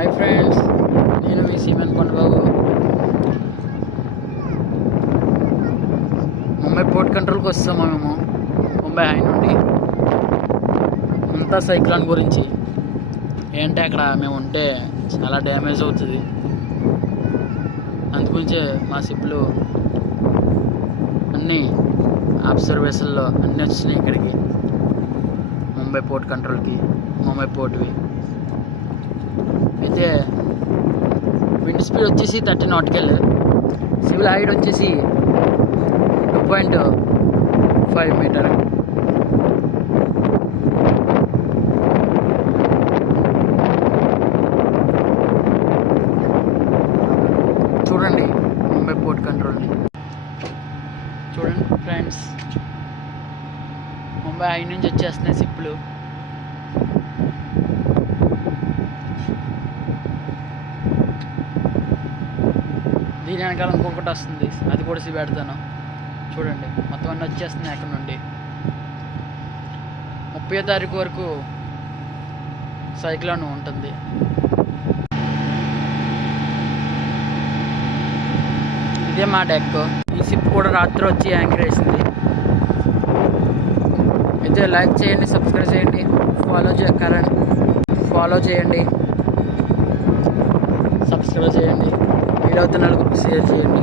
Hi friends, నేను మీ semen Kondababu. Mumbai port కంట్రోల్కి వస్తాము మేము ముంబై హై నుండి. అంతా సైక్లాన్ గురించి ఏంటంటే అక్కడ మేము ఉంటే చాలా డ్యామేజ్ అవుతుంది. అందుగురించే మా షిప్లు అన్నీ అబ్జర్వేషన్లో అన్నీ వచ్చినాయి ఇక్కడికి, ముంబై పోర్ట్ కంట్రోల్కి, ముంబై పోర్ట్వి. అయితే విండ్ స్పీడ్ వచ్చేసి 30 నాటికల్, సివిల్ హైట్ వచ్చేసి 2.5 మీటర్. చూడండి ముంబై పోర్ట్ కంట్రోల్ని చూడండి ఫ్రెండ్స్. ముంబై హై నుంచి వచ్చేస్తున్నాయి షిప్లు. దీని వెనకాల ఇంకొకటి వస్తుంది, అది కూడా పెడతాను. చూడండి మొత్తం అన్నీ వచ్చేస్తున్నాయి అక్కడ నుండి. 30వ తారీఖు వరకు సైక్లోన్ ఉంటుంది. ఇదే మా డెక్. ఈ షిప్ కూడా రాత్రి వచ్చి యాంకర్ వేసింది. అయితే లైక్ చేయండి, సబ్స్క్రైబ్ చేయండి, ఫాలో చేయండి, సబ్స్క్రైబ్ చేయండి, వీడియో అవుతున్న నలుగురికి షేర్ చేయండి.